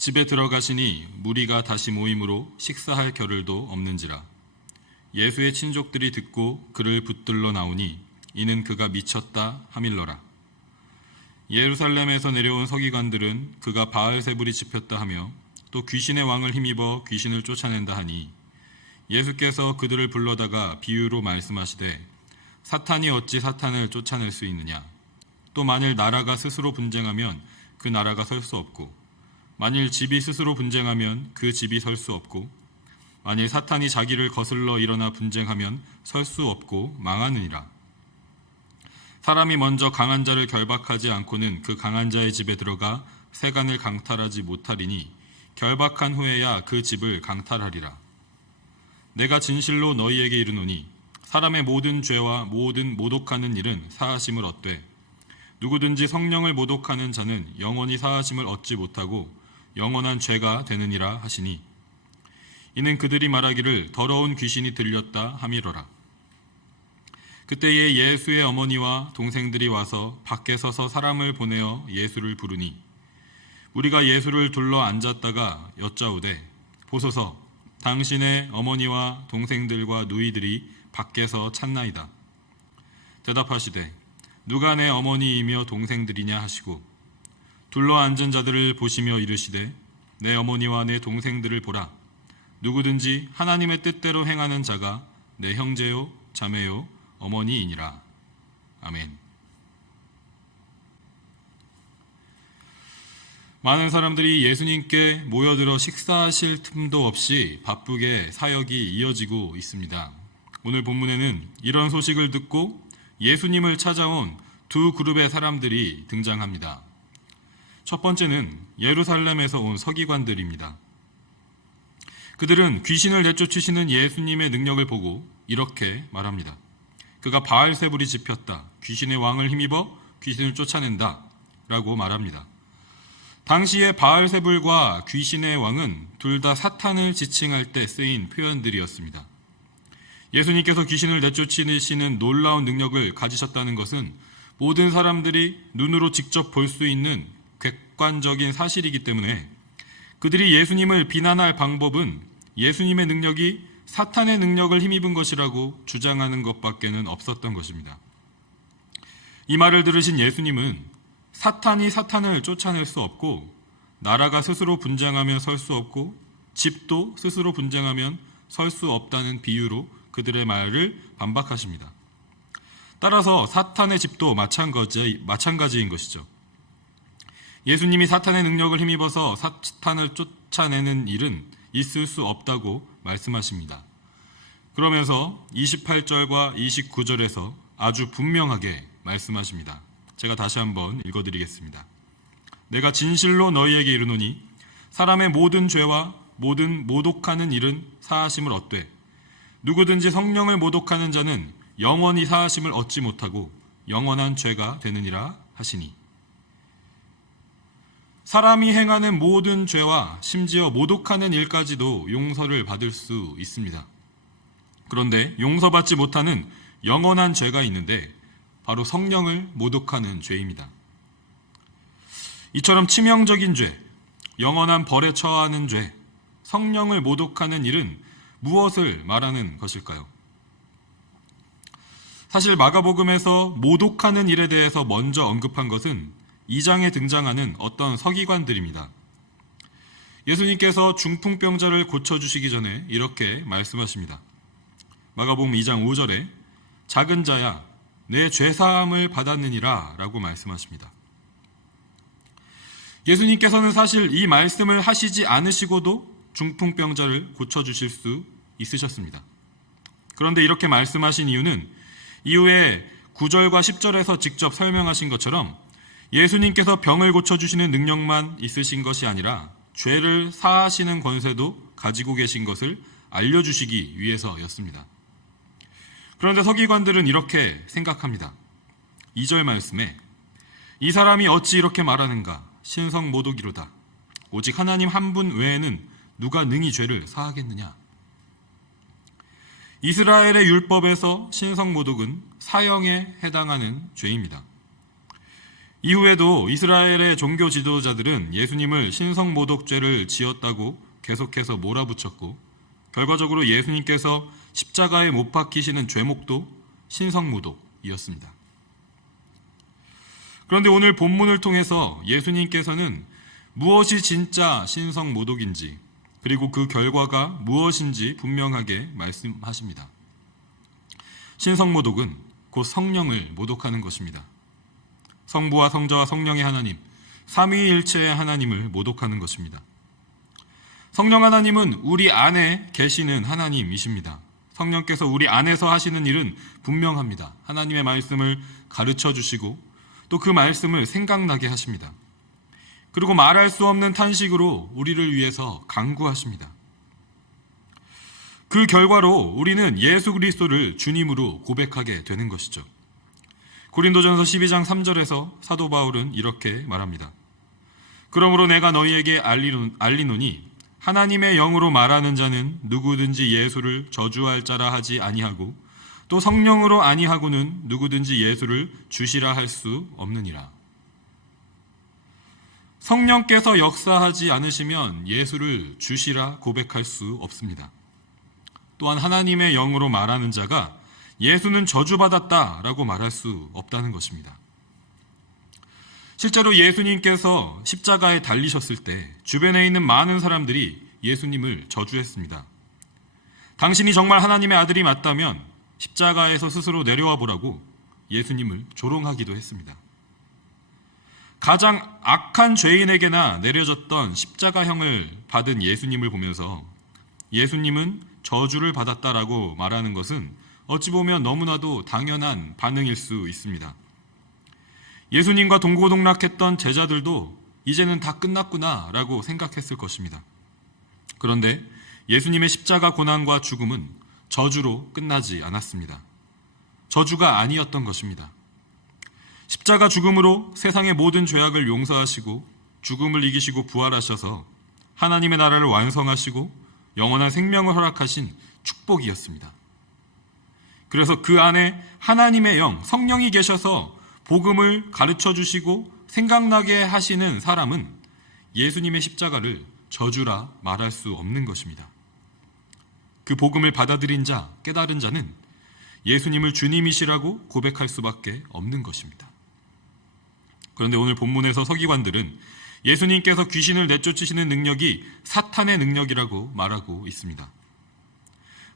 집에 들어가시니 무리가 다시 모임으로 식사할 겨를도 없는지라. 예수의 친족들이 듣고 그를 붙들러 나오니 이는 그가 미쳤다 하밀러라. 예루살렘에서 내려온 서기관들은 그가 바알세불이 집혔다 하며 또 귀신의 왕을 힘입어 귀신을 쫓아낸다 하니 예수께서 그들을 불러다가 비유로 말씀하시되 사탄이 어찌 사탄을 쫓아낼 수 있느냐. 또 만일 나라가 스스로 분쟁하면 그 나라가 설 수 없고 만일 집이 스스로 분쟁하면 그 집이 설 수 없고 만일 사탄이 자기를 거슬러 일어나 분쟁하면 설 수 없고 망하느니라. 사람이 먼저 강한 자를 결박하지 않고는 그 강한 자의 집에 들어가 세간을 강탈하지 못하리니 결박한 후에야 그 집을 강탈하리라. 내가 진실로 너희에게 이르노니 사람의 모든 죄와 모든 모독하는 일은 사하심을 얻되 누구든지 성령을 모독하는 자는 영원히 사하심을 얻지 못하고 영원한 죄가 되느니라 하시니 이는 그들이 말하기를 더러운 귀신이 들렸다 하미러라. 그때에 예수의 어머니와 동생들이 와서 밖에 서서 사람을 보내어 예수를 부르니 우리가 예수를 둘러 앉았다가 여짜오되 보소서 당신의 어머니와 동생들과 누이들이 밖에서 찾나이다. 대답하시되 누가 내 어머니이며 동생들이냐 하시고 둘러 앉은 자들을 보시며 이르시되 내 어머니와 내 동생들을 보라. 누구든지 하나님의 뜻대로 행하는 자가 내 형제요 자매요 어머니이니라. 아멘. 많은 사람들이 예수님께 모여들어 식사하실 틈도 없이 바쁘게 사역이 이어지고 있습니다. 오늘 본문에는 이런 소식을 듣고 예수님을 찾아온 두 그룹의 사람들이 등장합니다. 첫 번째는 예루살렘에서 온 서기관들입니다. 그들은 귀신을 내쫓으시는 예수님의 능력을 보고 이렇게 말합니다. 그가 바알세불이 집혔다. 귀신의 왕을 힘입어 귀신을 쫓아낸다. 라고 말합니다. 당시에 바알세불과 귀신의 왕은 둘 다 사탄을 지칭할 때 쓰인 표현들이었습니다. 예수님께서 귀신을 내쫓으시는 놀라운 능력을 가지셨다는 것은 모든 사람들이 눈으로 직접 볼 수 있는 객관적인 사실이기 때문에 그들이 예수님을 비난할 방법은 예수님의 능력이 사탄의 능력을 힘입은 것이라고 주장하는 것밖에는 없었던 것입니다. 이 말을 들으신 예수님은 사탄이 사탄을 쫓아낼 수 없고 나라가 스스로 분쟁하면 설 수 없고 집도 스스로 분쟁하면 설 수 없다는 비유로 그들의 말을 반박하십니다. 따라서 사탄의 집도 마찬가지인 것이죠. 예수님이 사탄의 능력을 힘입어서 사탄을 쫓아내는 일은 있을 수 없다고 말씀하십니다. 그러면서 28절과 29절에서 아주 분명하게 말씀하십니다. 제가 다시 한번 읽어드리겠습니다. 내가 진실로 너희에게 이르노니 사람의 모든 죄와 모든 모독하는 일은 사하심을 얻되 누구든지 성령을 모독하는 자는 영원히 사하심을 얻지 못하고 영원한 죄가 되느니라 하시니 사람이 행하는 모든 죄와 심지어 모독하는 일까지도 용서를 받을 수 있습니다. 그런데 용서받지 못하는 영원한 죄가 있는데 바로 성령을 모독하는 죄입니다. 이처럼 치명적인 죄, 영원한 벌에 처하는 죄, 성령을 모독하는 일은 무엇을 말하는 것일까요? 사실 마가복음에서 모독하는 일에 대해서 먼저 언급한 것은 2장에 등장하는 어떤 서기관들입니다. 예수님께서 중풍병자를 고쳐주시기 전에 이렇게 말씀하십니다. 마가복음 2장 5절에 작은 자야 내 죄사함을 받았느니라 라고 말씀하십니다. 예수님께서는 사실 이 말씀을 하시지 않으시고도 중풍병자를 고쳐주실 수 있으셨습니다. 그런데 이렇게 말씀하신 이유는 이후에 9절과 10절에서 직접 설명하신 것처럼 예수님께서 병을 고쳐주시는 능력만 있으신 것이 아니라 죄를 사하시는 권세도 가지고 계신 것을 알려주시기 위해서였습니다. 그런데 서기관들은 이렇게 생각합니다. 2절 말씀에 이 사람이 어찌 이렇게 말하는가 신성모독이로다. 오직 하나님 한 분 외에는 누가 능히 죄를 사하겠느냐. 이스라엘의 율법에서 신성모독은 사형에 해당하는 죄입니다. 이후에도 이스라엘의 종교 지도자들은 예수님을 신성모독죄를 지었다고 계속해서 몰아붙였고, 결과적으로 예수님께서 십자가에 못 박히시는 죄목도 신성모독이었습니다. 그런데 오늘 본문을 통해서 예수님께서는 무엇이 진짜 신성모독인지, 그리고 그 결과가 무엇인지 분명하게 말씀하십니다. 신성모독은 곧 성령을 모독하는 것입니다. 성부와 성자와 성령의 하나님, 삼위일체의 하나님을 모독하는 것입니다. 성령 하나님은 우리 안에 계시는 하나님이십니다. 성령께서 우리 안에서 하시는 일은 분명합니다. 하나님의 말씀을 가르쳐 주시고 또 그 말씀을 생각나게 하십니다. 그리고 말할 수 없는 탄식으로 우리를 위해서 간구하십니다. 그 결과로 우리는 예수 그리스도를 주님으로 고백하게 되는 것이죠. 고린도전서 12장 3절에서 사도 바울은 이렇게 말합니다. 그러므로 내가 너희에게 알리노니 하나님의 영으로 말하는 자는 누구든지 예수를 저주할 자라 하지 아니하고 또 성령으로 아니하고는 누구든지 예수를 주시라 할 수 없느니라. 성령께서 역사하지 않으시면 예수를 주시라 고백할 수 없습니다. 또한 하나님의 영으로 말하는 자가 예수는 저주받았다라고 말할 수 없다는 것입니다. 실제로 예수님께서 십자가에 달리셨을 때 주변에 있는 많은 사람들이 예수님을 저주했습니다. 당신이 정말 하나님의 아들이 맞다면 십자가에서 스스로 내려와 보라고 예수님을 조롱하기도 했습니다. 가장 악한 죄인에게나 내려졌던 십자가형을 받은 예수님을 보면서 예수님은 저주를 받았다라고 말하는 것은 어찌 보면 너무나도 당연한 반응일 수 있습니다. 예수님과 동고동락했던 제자들도 이제는 다 끝났구나라고 생각했을 것입니다. 그런데 예수님의 십자가 고난과 죽음은 저주로 끝나지 않았습니다. 저주가 아니었던 것입니다. 십자가 죽음으로 세상의 모든 죄악을 용서하시고 죽음을 이기시고 부활하셔서 하나님의 나라를 완성하시고 영원한 생명을 허락하신 축복이었습니다. 그래서 그 안에 하나님의 영, 성령이 계셔서 복음을 가르쳐 주시고 생각나게 하시는 사람은 예수님의 십자가를 저주라 말할 수 없는 것입니다. 그 복음을 받아들인 자, 깨달은 자는 예수님을 주님이시라고 고백할 수밖에 없는 것입니다. 그런데 오늘 본문에서 서기관들은 예수님께서 귀신을 내쫓으시는 능력이 사탄의 능력이라고 말하고 있습니다.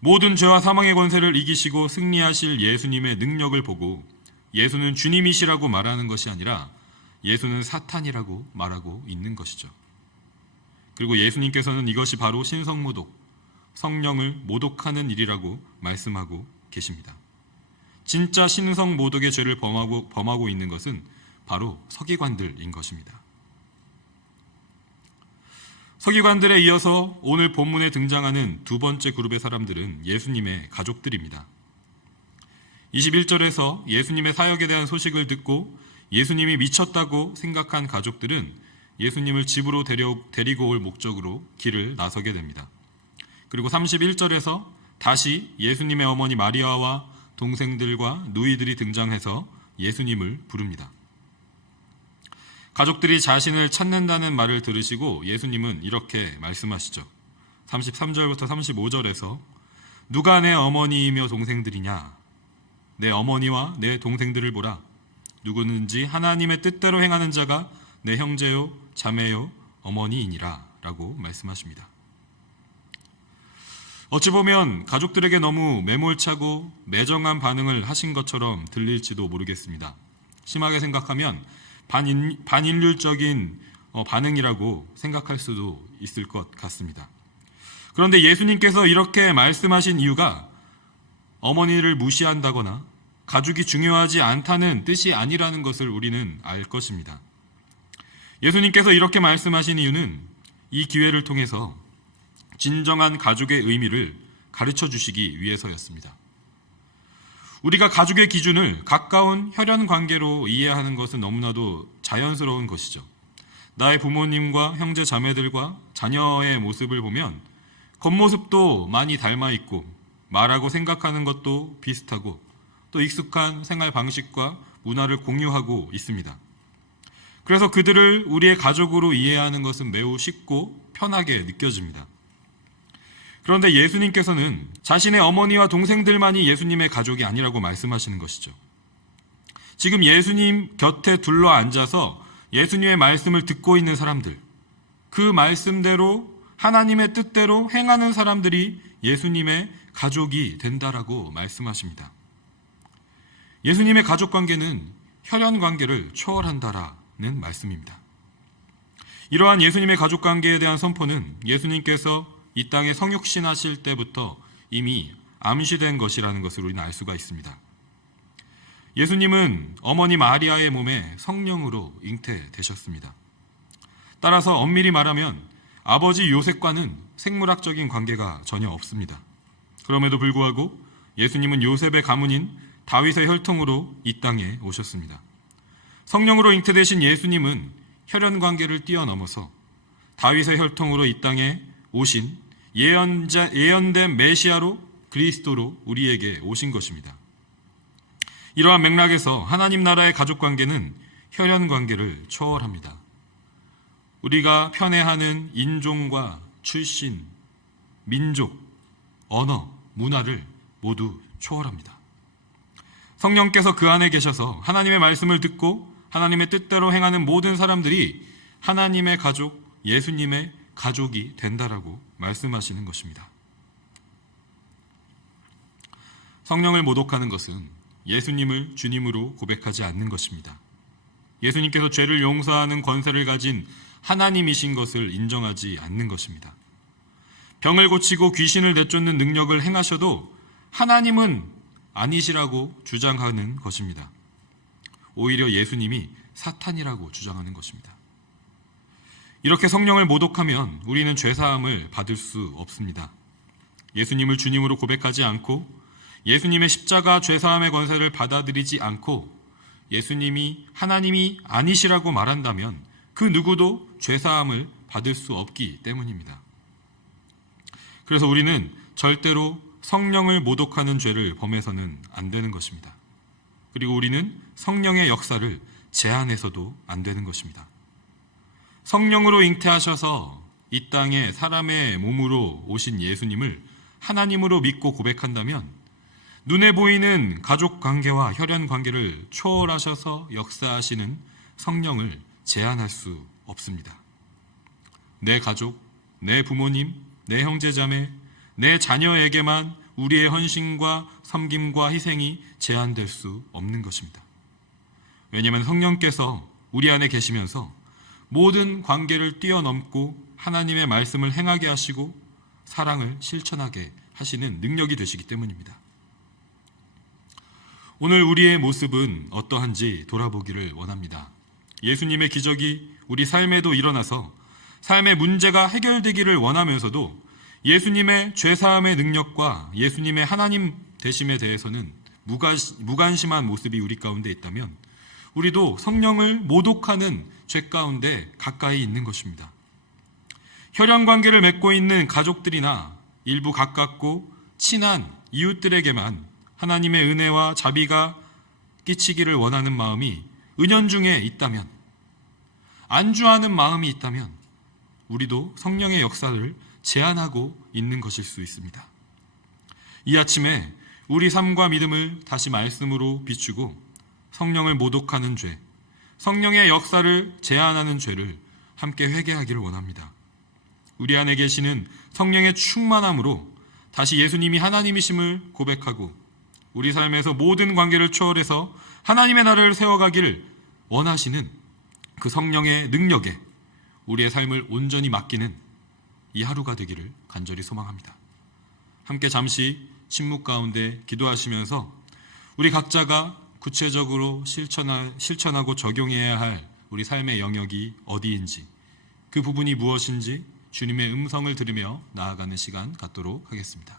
모든 죄와 사망의 권세를 이기시고 승리하실 예수님의 능력을 보고 예수는 주님이시라고 말하는 것이 아니라 예수는 사탄이라고 말하고 있는 것이죠. 그리고 예수님께서는 이것이 바로 신성모독, 성령을 모독하는 일이라고 말씀하고 계십니다. 진짜 신성모독의 죄를 범하고 있는 것은 바로 서기관들인 것입니다. 서기관들에 이어서 오늘 본문에 등장하는 두 번째 그룹의 사람들은 예수님의 가족들입니다. 21절에서 예수님의 사역에 대한 소식을 듣고 예수님이 미쳤다고 생각한 가족들은 예수님을 집으로 데리고 올 목적으로 길을 나서게 됩니다. 그리고 31절에서 다시 예수님의 어머니 마리아와 동생들과 누이들이 등장해서 예수님을 부릅니다. 가족들이 자신을 찾는다는 말을 들으시고 예수님은 이렇게 말씀하시죠. 33절부터 35절에서 누가 내 어머니이며 동생들이냐? 내 어머니와 내 동생들을 보라. 누구든지 하나님의 뜻대로 행하는 자가 내 형제요, 자매요, 어머니이니라 라고 말씀하십니다. 어찌 보면 가족들에게 너무 매몰차고 매정한 반응을 하신 것처럼 들릴지도 모르겠습니다. 심하게 생각하면 반인륜적인 반응이라고 생각할 수도 있을 것 같습니다. 그런데 예수님께서 이렇게 말씀하신 이유가 어머니를 무시한다거나 가족이 중요하지 않다는 뜻이 아니라는 것을 우리는 알 것입니다. 예수님께서 이렇게 말씀하신 이유는 이 기회를 통해서 진정한 가족의 의미를 가르쳐 주시기 위해서였습니다. 우리가 가족의 기준을 가까운 혈연 관계로 이해하는 것은 너무나도 자연스러운 것이죠. 나의 부모님과 형제 자매들과 자녀의 모습을 보면 겉모습도 많이 닮아 있고 말하고 생각하는 것도 비슷하고 또 익숙한 생활 방식과 문화를 공유하고 있습니다. 그래서 그들을 우리의 가족으로 이해하는 것은 매우 쉽고 편하게 느껴집니다. 그런데 예수님께서는 자신의 어머니와 동생들만이 예수님의 가족이 아니라고 말씀하시는 것이죠. 지금 예수님 곁에 둘러 앉아서 예수님의 말씀을 듣고 있는 사람들, 그 말씀대로 하나님의 뜻대로 행하는 사람들이 예수님의 가족이 된다라고 말씀하십니다. 예수님의 가족 관계는 혈연 관계를 초월한다라는 말씀입니다. 이러한 예수님의 가족 관계에 대한 선포는 예수님께서 이 땅에 성육신하실 때부터 이미 암시된 것이라는 것을 우리는 알 수가 있습니다. 예수님은 어머니 마리아의 몸에 성령으로 잉태되셨습니다. 따라서 엄밀히 말하면 아버지 요셉과는 생물학적인 관계가 전혀 없습니다. 그럼에도 불구하고 예수님은 요셉의 가문인 다윗의 혈통으로 이 땅에 오셨습니다. 성령으로 잉태되신 예수님은 혈연 관계를 뛰어넘어서 다윗의 혈통으로 이 땅에 오신 예언된 메시아로 그리스도로 우리에게 오신 것입니다. 이러한 맥락에서 하나님 나라의 가족 관계는 혈연 관계를 초월합니다. 우리가 편애하는 인종과 출신, 민족, 언어, 문화를 모두 초월합니다. 성령께서 그 안에 계셔서 하나님의 말씀을 듣고 하나님의 뜻대로 행하는 모든 사람들이 하나님의 가족, 예수님의 가족이 된다라고 말씀하시는 것입니다. 성령을 모독하는 것은 예수님을 주님으로 고백하지 않는 것입니다. 예수님께서 죄를 용서하는 권세를 가진 하나님이신 것을 인정하지 않는 것입니다. 병을 고치고 귀신을 내쫓는 능력을 행하셔도 하나님은 아니시라고 주장하는 것입니다. 오히려 예수님이 사탄이라고 주장하는 것입니다. 이렇게 성령을 모독하면 우리는 죄사함을 받을 수 없습니다. 예수님을 주님으로 고백하지 않고 예수님의 십자가 죄사함의 권세를 받아들이지 않고 예수님이 하나님이 아니시라고 말한다면 그 누구도 죄사함을 받을 수 없기 때문입니다. 그래서 우리는 절대로 성령을 모독하는 죄를 범해서는 안 되는 것입니다. 그리고 우리는 성령의 역사를 제한해서도 안 되는 것입니다. 성령으로 잉태하셔서 이 땅에 사람의 몸으로 오신 예수님을 하나님으로 믿고 고백한다면 눈에 보이는 가족 관계와 혈연 관계를 초월하셔서 역사하시는 성령을 제한할 수 없습니다. 내 가족, 내 부모님, 내 형제자매, 내 자녀에게만 우리의 헌신과 섬김과 희생이 제한될 수 없는 것입니다. 왜냐하면 성령께서 우리 안에 계시면서 모든 관계를 뛰어넘고 하나님의 말씀을 행하게 하시고 사랑을 실천하게 하시는 능력이 되시기 때문입니다. 오늘 우리의 모습은 어떠한지 돌아보기를 원합니다. 예수님의 기적이 우리 삶에도 일어나서 삶의 문제가 해결되기를 원하면서도 예수님의 죄사함의 능력과 예수님의 하나님 되심에 대해서는 무관심한 모습이 우리 가운데 있다면 우리도 성령을 모독하는 죄 가운데 가까이 있는 것입니다. 혈연 관계를 맺고 있는 가족들이나 일부 가깝고 친한 이웃들에게만 하나님의 은혜와 자비가 끼치기를 원하는 마음이 은연중에 있다면, 안주하는 마음이 있다면 우리도 성령의 역사를 제한하고 있는 것일 수 있습니다. 이 아침에 우리 삶과 믿음을 다시 말씀으로 비추고 성령을 모독하는 죄, 성령의 역사를 제한하는 죄를 함께 회개하기를 원합니다. 우리 안에 계시는 성령의 충만함으로 다시 예수님이 하나님이심을 고백하고 우리 삶에서 모든 관계를 초월해서 하나님의 나라를 세워가기를 원하시는 그 성령의 능력에 우리의 삶을 온전히 맡기는 이 하루가 되기를 간절히 소망합니다. 함께 잠시 침묵 가운데 기도하시면서 우리 각자가 구체적으로 실천하고 적용해야 할 우리 삶의 영역이 어디인지, 그 부분이 무엇인지 주님의 음성을 들으며 나아가는 시간 갖도록 하겠습니다.